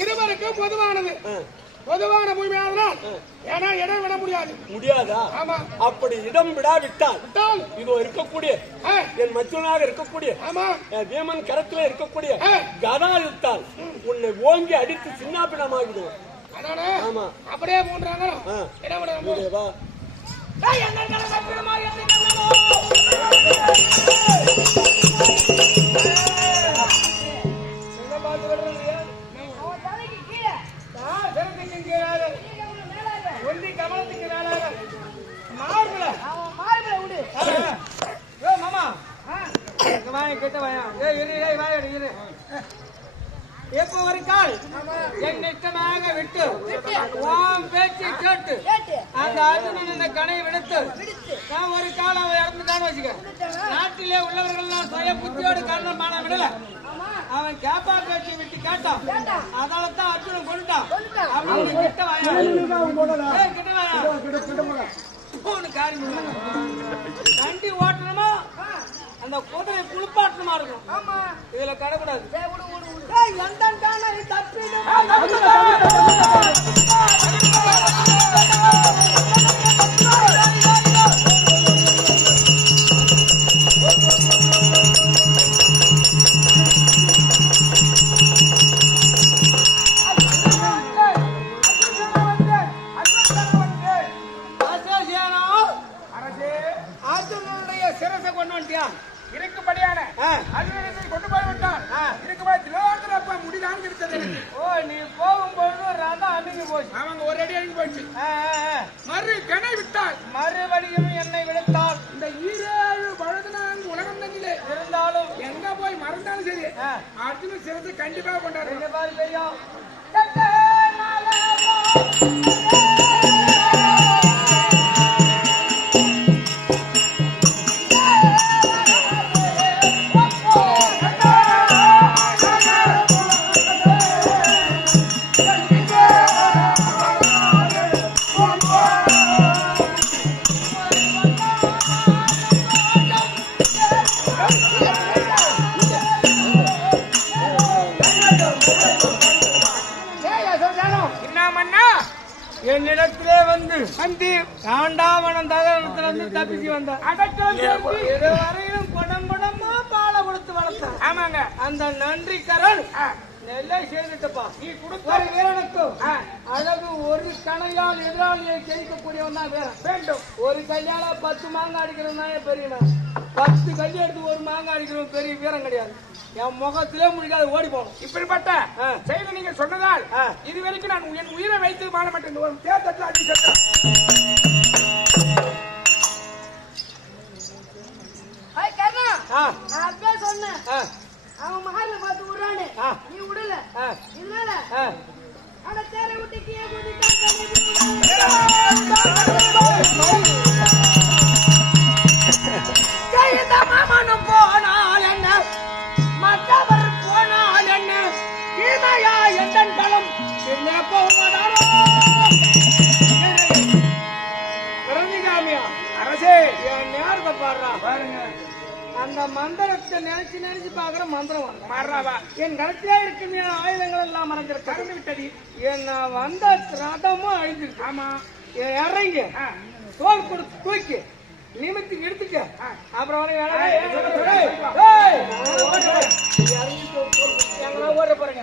இருவருக்கும் பொதுவானது. பொதுவான உரிமையாளர் ஏன்னா இடம் விட முடியாதா? ஆமா. அப்படி இடம் விடாவிட்டால் இதோ இருக்கக்கூடிய என் மச்சனாக இருக்கக்கூடிய வீமன் கரத்துல இருக்கக்கூடிய கதாயுத்தால் உன்னை ஓங்கி அடித்து சின்னாபினமாகிடுவோம். ஆமா. அப்படியே மூன்றாங்க இடம் விட முடியாதா? எப்போ ஒரு கால் என் இஷ்டமாக விட்டு பேச்சை கேட்டு அந்த அர்ஜுனன் இந்த கனை விடுத்து நான் ஒரு கால் அவன் இறந்துட்டான்னு வச்சுக்க. நாட்டிலே உள்ளவர்கள் சுய புத்தியோடு காரணம் பண்ண விடல. அவன் கேப்பா பேச்சை விட்டு கேட்டான். அதனாலதான் அர்ஜுனன் கொண்டுட்டான். அப்படின்னு கிட்ட வாயா காரியம் வண்டி ஓட்டணுமா அந்த குதிரை குளிப்பாட்டணுமா இருக்கும். இதுல கடக்கூடாது. சிரசை கொண்டு வந்துட்டியா இருக்கும்படியான கொண்டு போய் விட்டான். இருக்கும்போது முடிதான் இருக்கிறது. ஓ நீ போகும்போது ரதம் அணுகி போச்சு. அவங்க ஒரு அடி அணுகி போச்சு. மறு கணை விட்டால் மறுபடியும் என்னை விடுத்தால் இந்த 7 பழுதுனாங்க உலகம் தங்கிலே இருந்தாலும் எங்க போய் மறந்தாலும் சரி அர்ஜுன சிறந்து கண்டிப்பாக கொண்டாடுறேன். தெரியும் என்னிடத்திலே வந்து காண்டாவனம் தகவலத்திலிருந்து தப்பிச்சு வந்தார். இதுவரையிலும் குடம்படமா பால கொடுத்து வளர்த்தார். ஆமாங்க. அந்த நன்றிக்கரன் நெல்லை செய்துட்டப்பா. நீ கொடுத்த வீரனுக்கும் அழகு ஒரு கணையால் எதிராளியை ஜெயிக்கக்கூடியவன் தான் வீரன் வேண்டும். ஒரு கையால 10 மாங்காய் அடிக்கிறவன் தான் பெரியவன். 10 கையை எடுத்து ஒரு மாங்காய் அடிக்கிறவன் பெரிய வீரம் கிடையாது. என் முகத்திலே முடிக்காது ஓடி போகணும். இப்படிப்பட்ட செய்தி நீங்க சொன்னதால் இதுவரைக்கும் நான் என் உயிரை வைத்து வாழ மாட்டேன். ஒரு தேர்தல் அடி சட்டம் சொன்னேன். அவன் மகால பார்த்து விடுறானு நீ விடல. இதனால ஆனா தேரை விட்டு கீழே மாமனும் போனால் என்ன மற்றவர் போனால் என்ன கீதையா எந்தன் பலம் என்ன போவதாரோ அரசே என் நேரத்தை பாடுறா பாருங்க. அந்த மந்திரத்தை நினைச்சு பாக்குற மந்திரம் மாறாவா என் கருத்திலே இருக்கிற ஆயுதங்கள் எல்லாம் மறைஞ்சிரு கறந்து விட்டது. என்ன வந்த ரதமும் அழிஞ்சிருக்கு. ஆமா இறங்கி தோல் கொடுத்து தூக்கி நிமித்தி எடுத்துக்க. அப்புறம் ஓட போறேங்க.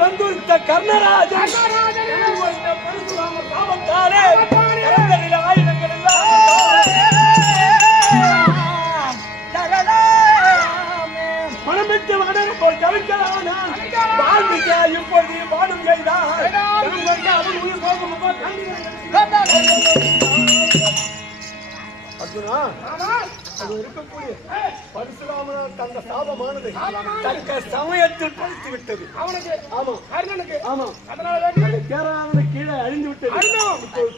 வந்துருத்த கர்ணராஜன் ஆயுதங்கள் மனமிட்டு வடன போல் தவிர்க்கலாம். இப்பொழுது பாடும் செய்தான் உயிர் போகும். அர்ஜுனா அது இருக்கக்கூடிய பரசுராமன் தந்த சாபமானது தக்க சமயத்தில் பறித்து விட்டது அவனுக்கு. ஆமா அர்ஜுனுக்கு. ஆமா அதனால கேரளாவில் கீழே அழிந்து விட்டது.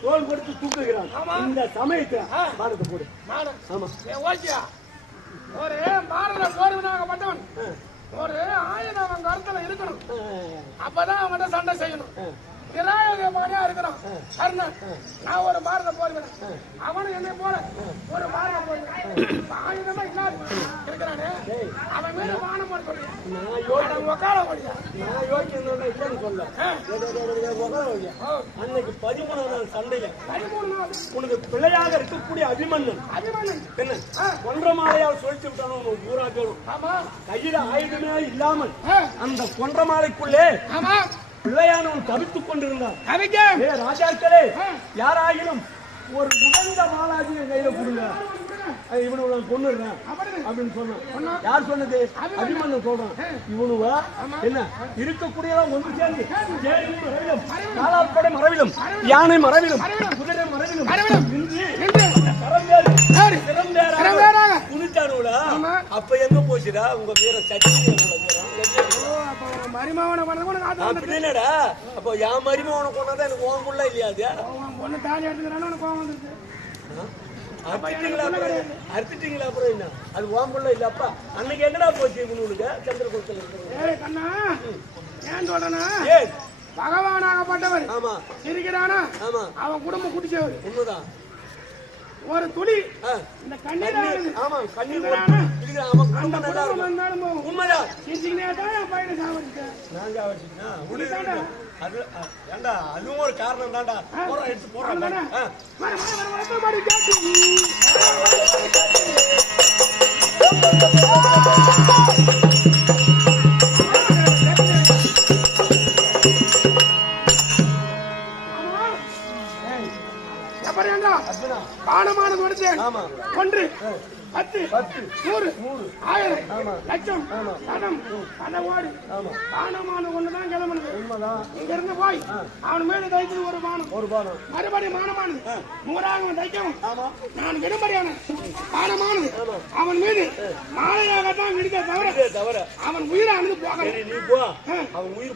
தோல் கொடுத்து தூக்குகிறான். இந்த சமயத்தை பாரத போடு. ஆமா ஓகே. ஒரு மாறல போர்வனாக பட்டவன் ஒரு ஆயுதம் அவன் கருத்துல இருக்கணும். அப்பதான் அவன்கிட்ட சண்டை செய்யணும். விநாயகமானியா இருக்கிறான் கர்ணன். நான் ஒரு பாரத போடுவேன், அவனும் என்னை போல ஒரு பாரத போடுவேன். ஆயுதமா இல்லாத இருக்கிறானே அவன் மீது வானம் போட சொல்றேன். உக்கார முடியா நான் யோசிக்கணும்னா இல்லைன்னு சொல்ல. அன்னைக்கு 13 நாள் சண்டையில 13 நாள் உனக்கு பிள்ளையாக இருக்கக்கூடிய அபிமன்னன் என்ன கொன்றமாலையால் சொல்லிட்டு விட்டானோ ஊரா பேரும். ஆமா கையில ஆயுதமே இல்லாமல் அந்த கொன்றமாலைக்குள்ளே ஆமா பிள்ளையானவன் தவித்துக் கொண்டிருந்தான். கவிக்க ராஜாக்களே, யாராயினும் ஒரு உடந்த மாலாஜி கையில கொடுங்க, இவனு நான் கொன்னுடுறேன் அப்படின்னு சொன்னான். யார் சொன்னது? அபிமன்னன் சொல்றான். இவனுவா என்ன இருக்கக்கூடியதான் ஒன்று சேர்ந்து மரவிலும், காலாப்படை மரவிலும், யானை மரவிலும், குதிரை மரவிலும் குனிச்சானுடா. அப்ப எங்க போச்சுடா உங்க வீர சக்தி? மரிமாவனை அப்படின்னடா. அப்போ என் மரிமாவனை கொண்டாதான் எனக்கு ஓங்குள்ள இல்லையா? ஒண்ணு தாலி எடுத்துக்கிறானு கோவம் வந்துருக்கு. அறுத்துட்டீங்களா? அப்புறம் என்ன அது ஓங்குள்ள இல்லப்பா? அன்னைக்கு எங்கடா போச்சு உங்களுக்கு சந்திரகுலத்துல இருக்கிறது? கண்ணா ஏன் சொல்றனா, ஏன் பகவானாகப்பட்டவர் ஆமா இருக்கிறானா? ஆமா, அவன் குடும்பம் குடிச்சவர். உண்மைதான். ஒரு துளி இந்த கண்ணீர் ஆமா கண்ணீர் அந்த குடும்பம் வந்தாலும் போகும். உண்மைதான். தான் என் பையனை சாவடிச்சேன். நான் சாவடிச்சேன்னா அது ஏண்டா அதுவும் ஒரு காரணம் தான்டா. எடுத்து போடுறேன். பானமானது ஒன்று 10 100 1000 லட்சம் பணம் பணவாடு பானமான ஒண்ணுதான் கிளம்புனது. இங்க இருந்து போய் அவன் மேல தைத்தது ஒரு பானம், மறுபடியும் மானமானது 100 தைக்கவும் நான் விடுபடியான பானமானது அவன் மீது மாலையாகத்தான் விடுக்க தவிர அவன் உயிரை அனுப்பி போக. நீ போ, அவன் உயிர்